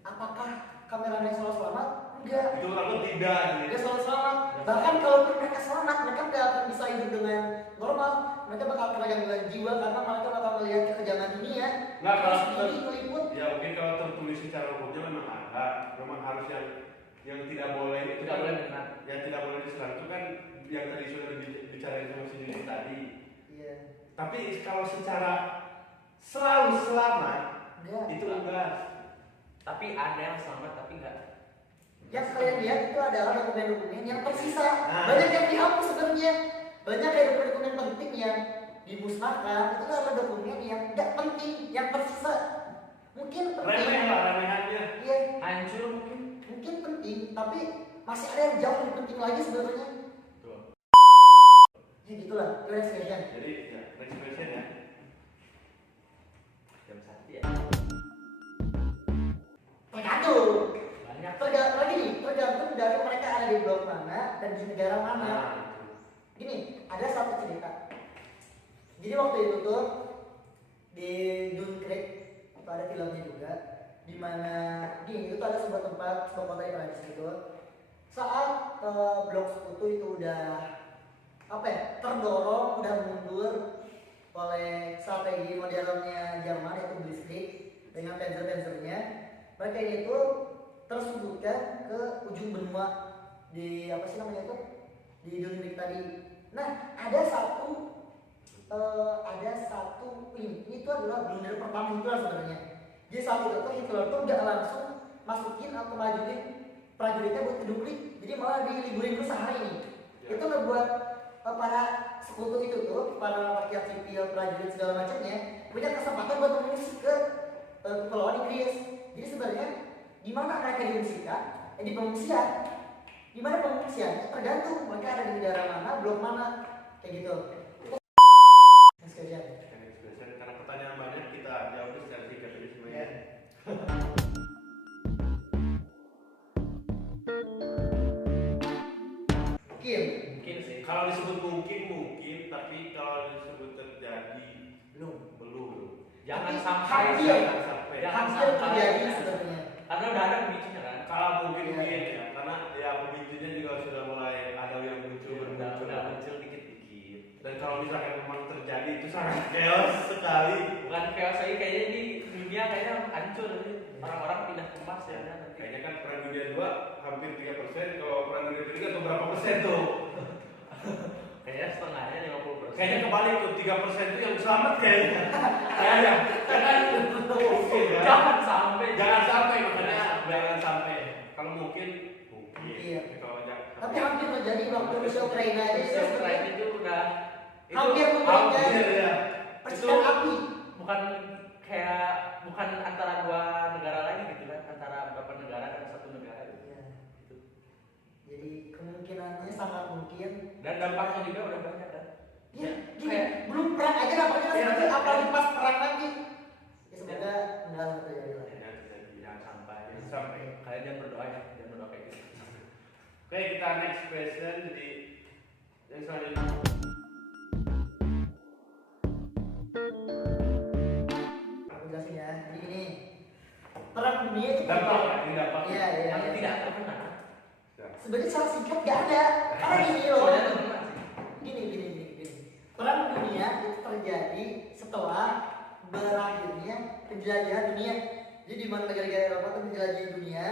apakah kameranya selalu selamat? Enggak. Itu aku tidak. Dia selalu selamat. Bahkan kalaupun mereka selamat, mereka nggak akan bisa hidup dengan normal. Mereka bakal kena gangguan jiwa karena mereka bakal melihat kekejaman dunia. Nggak, kalau Terus meliput. Ya mungkin kalau tertulis secara hukumnya memang ada. Memang harus yang tidak boleh itu Tidak boleh benar. yang tidak boleh diserang itu kan yang tadi sudah dibicarain sama si Dini tadi. Iya. Tapi kalau secara selalu selamat Enggak. itu enggak. Tapi ada yang selamat tapi enggak. Yang kalian lihat itu adalah dokumen-dokumen yang tersisa. Nah. Banyak yang dihapus sebenarnya. Banyak kayak dokumen-dokumen penting yang dimusnahkan. Itu adalah dokumen yang tidak penting, yang tersisa. Mungkin penting. Remeh lah remehannya. Iya, Hancur mungkin. mungkin penting, tapi masih ada yang jauh lebih penting lagi sebenarnya. Tuh. Ya gitulah, udah sekalian. Jadi ya next question ya. Jam 1 ya. kagum. Banyak. Tergantung dari mereka ada di blok mana dan di negara mana. Nah, Gini, ada satu cerita. Jadi waktu itu tuh di Dunkirk itu ada filmnya juga, di mana gini itu tuh ada sebuah tempat, sebuah kota di Prancis itu. Saat blok sekutu itu udah terdorong, udah mundur oleh strategi modernnya Jerman yaitu Blitzkrieg dengan panzer-panzernya, mereka ini tuh tersudutkan ke ujung benua di di Dunkirk tadi. Nah, ada satu ini tuh adalah blunder pertama Hitler sebenarnya. Jadi saat itu tuh Hitler tuh nggak langsung masukin atau majuin prajuritnya buat ke Dunkirk, jadi malah diliburin dulu sehari ini. Itu ngebuat para sekutu itu tuh, para rakyat sipil, prajurit segala macamnya punya kesempatan buat mengungsi ke kepulauan Inggris. Jadi sebenarnya di mana mereka diungsikan? Di pengungsian. Di mana pengungsiannya tergantung mereka ada di negara mana, blok mana, kayak gitu. Next question. karena pertanyaan banyak kita jawab secara singkat aja semuanya. Mungkin sih. Kalau disebut mungkin, tapi kalau disebut terjadi belum. Jangan Tapi sampai. hampir. Jangan Hampir sampai. terjadi sebenarnya. Karena udah ada pemicunya kan. Kalau mungkin ya, karena ya pemicunya juga sudah mulai ada yang muncul Udah muncul dikit-dikit. Dan kalau misalkan memang terjadi itu sangat chaos sekali. Bukan chaos lagi, kayaknya di dunia kayaknya hancur nih. Orang-orang pindah ke Mars ya nanti. Kayaknya kan perang dunia 2 hampir 3%, kalau perang dunia 3 tuh berapa persen tuh? Kayaknya setengahnya 50%. Kayaknya kebalik tuh, 3% itu yang selamat kayaknya. Kayaknya, jangan mungkin ya. Jangan sampai. Jangan sampai, makanya jangan sampai. Kalau mungkin. Iya. Kalau jangan. Tapi hampir terjadi waktu Rusia Ukraina aja Rusia Ukraina itu udah hampir hampir ya. percikan api. bukan antara dua negara lagi gitu kan, antara beberapa negara dan satu negara gitu. Iya. Jadi kemungkinannya sangat mungkin. Dan dampaknya juga udah banyak kan. Iya, gini, Kayak- belum perang aja dampaknya Iya, sedikit, iya. apalagi pas perang lagi. Ya semoga enggak terjadi lah. Jangan sampai. Jangan sampai. Kalian jangan berdoa ya, jangan berdoa kayak gitu. Oke, kita next question. Jadi yang selanjutnya. Aku jelasin ya. Jadi ini perang dunia itu Dampak, ini dampak. Iya, iya. Yang iya. tidak terkena. Sebenarnya secara singkat nggak ada. Karena gini loh. Soalnya terkena sih. Gini. Perang dunia itu terjadi setelah berakhirnya penjelajahan dunia. Jadi di mana negara-negara Eropa itu menjelajahi dunia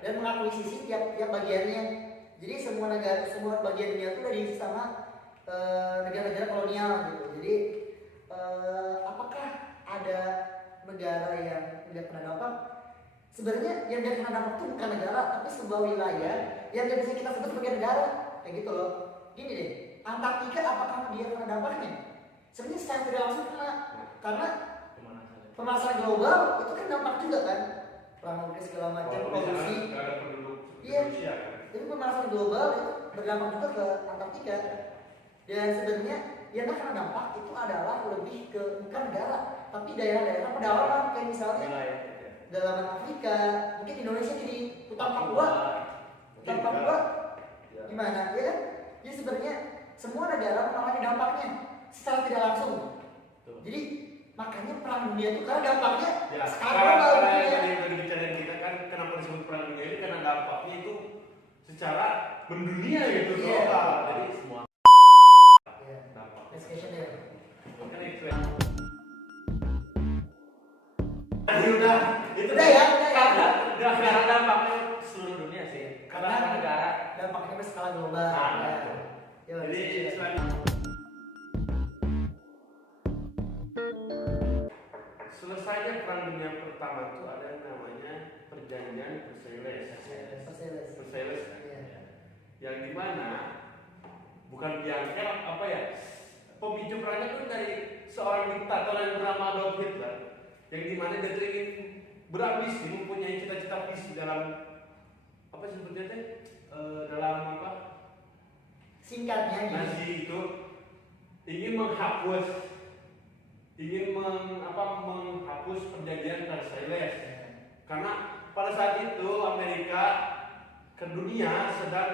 dan mengakuisisi tiap bagiannya. Jadi semua bagian dunia itu udah diisi sama negara-negara kolonial gitu. Jadi apakah ada negara yang tidak kena dampak? Sebenarnya yang tidak kena dampak itu bukan negara, tapi sebuah wilayah yang tidak bisa kita sebut sebagai negara, kayak gitu loh. Gini deh, Antartika apakah dia kena dampaknya? Sebenarnya secara tidak langsung kena, karena pemanasan global itu kan dampak juga kan, perang nuklir segala macam, polusi. Nggak ada penduduk Iya. Rusia kan. Jadi pemanasan global itu berdampak juga ke Antartika. Dan sebenarnya yang kena dampak itu adalah lebih ke bukan negara, tapi daerah-daerah pedalaman kayak misalnya Wilayah. dalaman Afrika, mungkin Indonesia jadi hutan Papua. Hutan Papua gimana ya kan? Jadi sebenarnya semua negara mengalami dampaknya secara tidak langsung. Jadi makanya perang dunia itu karena dampaknya Ya, skala karena global yang dunia. tadi bicarain kita kan kenapa disebut perang dunia ini karena dampaknya itu secara mendunia gitu Iya. global. Jadi semua Ya, Dampak. next question ya. Oke, next question. Udah, itu Udah ya. karena dampaknya seluruh dunia sih. Karena negara. Dampaknya berskala global. Nah, Ya. betul. Yo, Jadi next question. selanjutnya selesainya perang dunia pertama itu ada yang namanya perjanjian Versailles. Versailles. Iya. Yang dimana bukan diangkat apa ya, pemicu perangnya itu dari seorang diktator yang bernama Adolf Hitler, yang dimana dia tuh ingin berambisi, mempunyai cita-cita visi dalam apa sebetulnya teh dalam apa Singkatnya gini. Nazi itu ingin menghapus menghapus perjanjian Versailles karena pada saat itu Amerika ke dunia sedang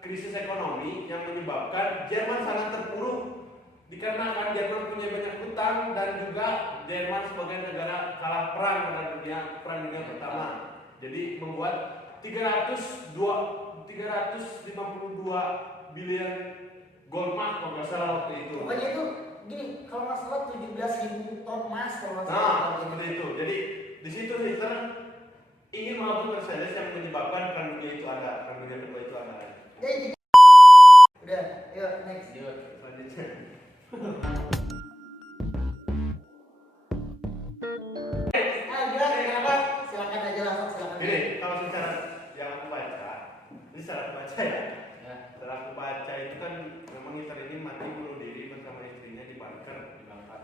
krisis ekonomi yang menyebabkan Jerman sangat terpuruk dikarenakan Jerman punya banyak hutang dan juga Jerman sebagai negara kalah perang pada perang dunia pertama. Jadi membuat 352 billion goldmark kalau nggak salah waktu itu. Pokoknya itu gini, kalau nggak salah 17.000 ton emas kalau nggak Nah, salah. seperti itu. Jadi di situ Hitler ingin menghapus Versailles yang menyebabkan perang dunia itu ada, perang dunia kedua itu ada. Jadi udah, yuk next. Yuk, selanjutnya. Silakan aja langsung silakan. Jadi kalau secara yang aku baca, ini secara aku baca ya. Ya. Setelah aku baca itu kan memang Hitler ini mati bunuh diri bersama istrinya di bunker di Bangka,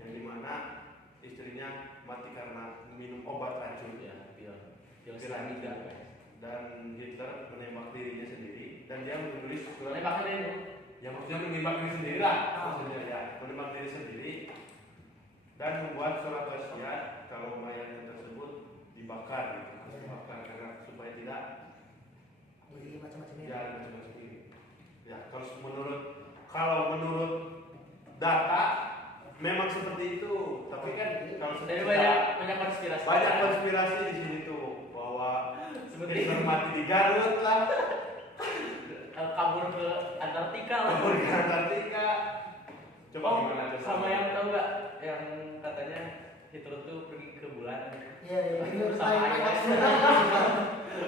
yang dimana istrinya mati karena minum obat racun Ya, pil cyanida. Dan Hitler menembak dirinya sendiri dan dia menulis surat Nembaknya itu. yang maksudnya menembak diri sendiri lah maksudnya ya, menembak diri sendiri dan membuat surat wasiat kalau mayatnya tersebut dibakar gitu, harus dibakar karena supaya tidak Jadi macam-macam ya macam-macam ini. Ya kalau menurut data memang seperti itu, tapi kan kalau Jadi secara banyak konspirasi. banyak konspirasi di sini tuh bahwa Seperti Hitler mati di Garut lah, kabur ke Antartika lah. kabur ke Antartika. Coba Oh, gimana tuh? sama yang tahu nggak yang katanya Hitler tuh pergi ke bulan. Iya, ini Sama paling ayah.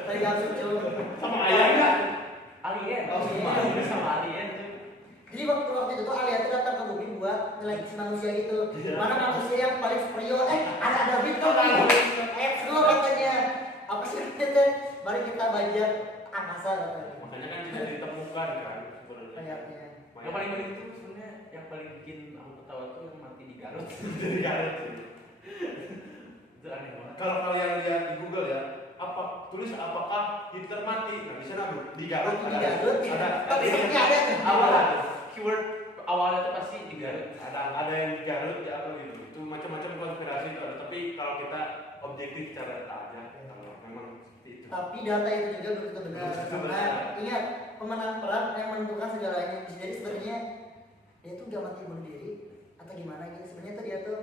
paling absurd cuy. Sama ayahnya. Alien. Oh, sama alien. Jadi waktu itu tuh alien itu datang ke bumi buat nyeleksi manusia gitu. Iya. Mana manusia yang paling superior? Ada Victor nih. Semua katanya. Apa sih itu? Mari kita belajar angkasa katanya. Makanya kan tidak ditemukan kan sebenarnya. Mayatnya. Yang paling penting itu sebenarnya yang paling bikin aku ketawa tuh yang mati di Garut. Di Garut. Itu aneh banget. Kalau kalian lihat di Google ya, tulis apakah Hitler mati? Nah, di sana di Garut Di Garut ya. ada Tapi sebenarnya ada tuh. Awalnya keyword awalnya tuh pasti di Garut. ada yang di Garut ya atau gitu. Itu macam-macam konspirasi itu ada. Tapi kalau kita objektif secara data aja, kalau memang seperti itu. Tapi data itu juga belum tentu benar. Belum tentu Karena benar. ingat, pemenang perang yang menentukan segalanya. Jadi sebenarnya dia tuh gak mati bunuh diri atau gimana gitu. Sebenarnya tuh dia tuh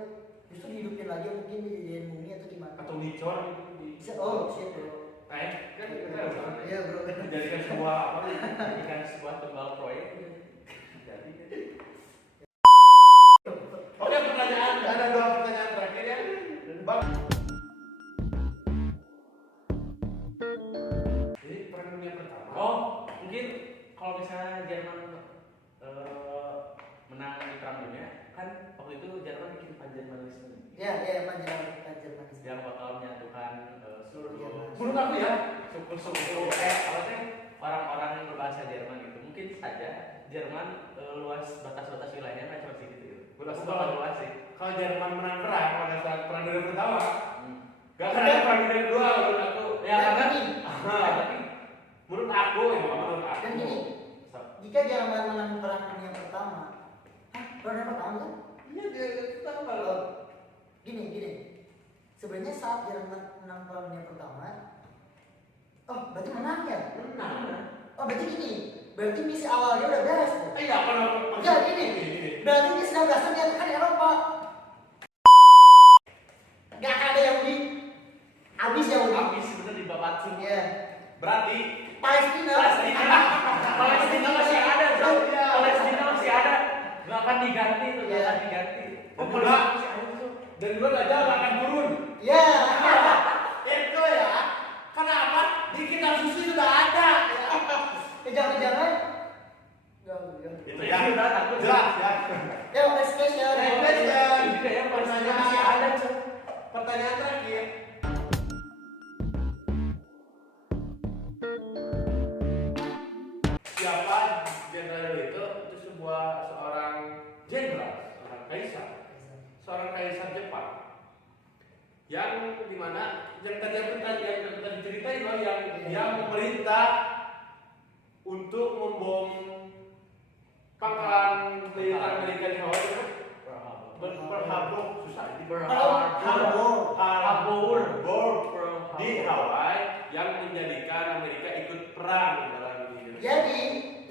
justru dihidupin lagi, mungkin dijadiin mumi atau gimana. Atau dicor di Bisa, oh shit bro. kan kita harus Iya bro. dijadikan sebuah apa nih? Jadikan sebuah tembal proyek. Jadi oke, pertanyaan ada 2 pertanyaan terakhir ya. Bang. Jadi perang dunia pertama. Oh, mungkin kalau misalnya Jerman menang di perang dunia, kan waktu itu Jerman bikin panjermanisme Ya, panjang manis. yang bakal menyatukan seluruh Jerman. Menurut aku ya, suku-suku orang-orang yang berbahasa Jerman gitu. Mungkin saja Jerman luas batas-batas wilayahnya nggak cuma segitu gitu. Luas Aku bakal luas sih. kalau Jerman menang perang pada saat perang dunia pertama, Hmm. gak akan ada perang dunia kedua menurut aku. Ya karena gini, tapi Menurut aku ya, menurut aku. dan gini, jika Jerman menang perang dunia pertama, perang dunia pertama kan? Iya dia pertama. Oh, gini. Sebenarnya saat Jerman menang perang dunia pertama, oh berarti menang ya? Menang. Oh berarti gini, berarti misi awalnya udah beres tuh. Iya, kalau Enggak gini, berarti misi 19 menyatukan Eropa. Gak akan ada Yahudi, habis Yahudi. habis bener di Babatsu. Iya. berarti Palestina Palestina masih ada, bro. Iya. Palestina masih ada. Nggak akan diganti tuh, nggak Iya. akan diganti. Oh, Palestina enggak. masih ada tuh. dan dua gajah akan turun. Ya. Itu ya. Kenapa? Di kitab suci sudah ada. Jangan-jangan. Itu ya. Udah takut. Jelas ya. Ya next question. Next question. Juga ya Palestina masih ada, cuy. Pertanyaan terakhir. Siapa jenderal itu? Itu seorang jenderal, seorang kaisar Jepang. Yang dimana yang tadi diceritain loh, yang dia memerintah untuk membom pangkalan militer Amerika di Hawaii itu. Pearl Harbor susah ini. Pearl Harbor. Harbor. di Hawaii yang menjadikan Amerika ikut perang dalam ini. Jadi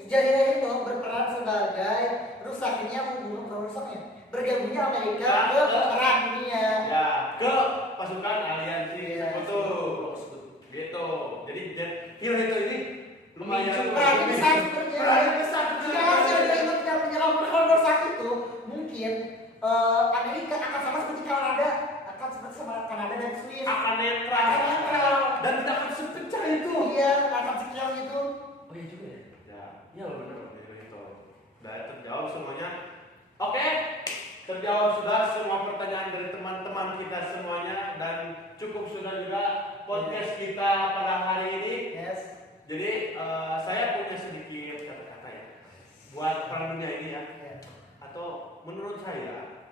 jadilah itu berperan sebagai rusaknya, bukan rusaknya, bergabungnya Amerika ke perang dunia. Ya, ke pasukan aliansi Iya. sekutu. Gitu. Jadi Hirohito ini lumayan Perang besar sebenarnya. Perang besar. Jika Australia itu tidak menyerang Pearl saat itu, mungkin Amerika akan sama seperti Kanada, akan seperti sama Kanada dan Swiss. Akan netral. Akan netral. Dan tidak akan sepecah itu. Iya, akan sekian itu. Oh iya juga ya. Ya, iya benar Hirohito. Udah terjawab semuanya. Oke. Terjawab sudah semua pertanyaan dari teman-teman kita semuanya dan cukup sudah juga podcast kita pada hari ini. Yes. Jadi saya punya sedikit kata-kata ya buat perang dunia ini ya. Ya. Atau menurut saya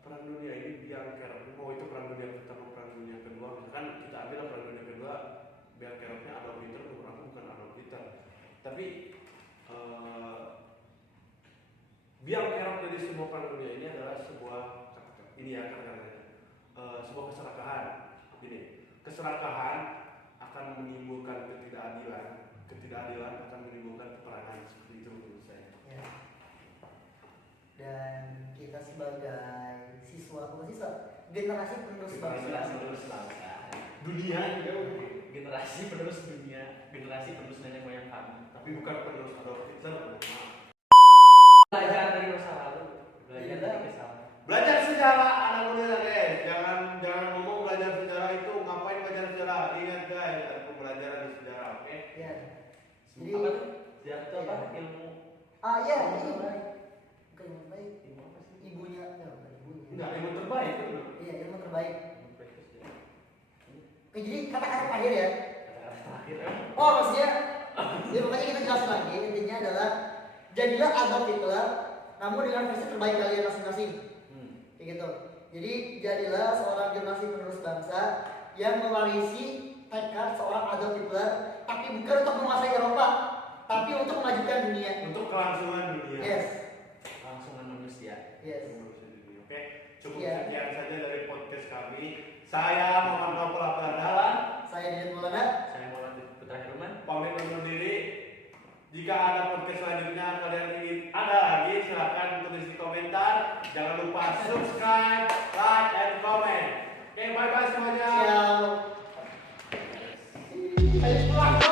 perang dunia ini biar kerok mau itu perang dunia pertama perang dunia kedua misalkan kita ambil perang dunia kedua biar keroknya Adolf Hitler menurut aku bukan Adolf Hitler tapi biar kerok dari semua perang dunia ini adalah sebuah ini ya kata-katanya sebuah keserakahan ini keserakahan akan menimbulkan ketidakadilan akan menimbulkan peperangan seperti itu menurut saya. Ya. Dan kita sebagai siswa, bukan siswa, generasi penerus bangsa. Generasi penerus bangsa. Dunia juga Generasi penerus dunia, generasi penerus nenek moyang kami. tapi bukan penerus Adolf Hitler. Belajar dari masa lalu, belajar Iya. dari kesalahan. Belajar sejarah anak muda guys, jangan ngomong belajar sejarah itu ngapain belajar sejarah, ingat guys ada pembelajaran sejarah, oke? Ya. Jadi Apa tuh? Sejarah itu apa? Iya. Ilmu. ya ini bukan ilmu baik. Ilmu apa sih? Ibunya, ya bukan ibunya. Enggak, ilmu terbaik itu loh. Iya, ilmu terbaik. Ilmu praktis ya. Oke, jadi kata-kata terakhir ya. Kata-kata terakhir ya. Oh, maksudnya, ya makanya kita jelasin lagi. Intinya adalah jadilah Adolf Hitler, namun dengan versi terbaik kalian masing-masing. Kayak gitu. Jadi jadilah seorang generasi penerus bangsa yang mewarisi tekad seorang Adolf Hitler, tapi bukan untuk menguasai Eropa, tapi untuk memajukan dunia. Untuk kelangsungan dunia. Yes. Langsungan manusia. Yes. Oke, cukup Iya. sekian saja dari podcast kami. Saya Muhammad Nopal Abdallah. Saya Dian Maulana. Saya Maulana Putra Herman. Pamit undur diri. Jika ada podcast selanjutnya kalian ingin ada lagi silahkan tulis di komentar. Jangan lupa subscribe, like, and comment. Oke, bye bye semuanya. Ciao. Ayo pulang.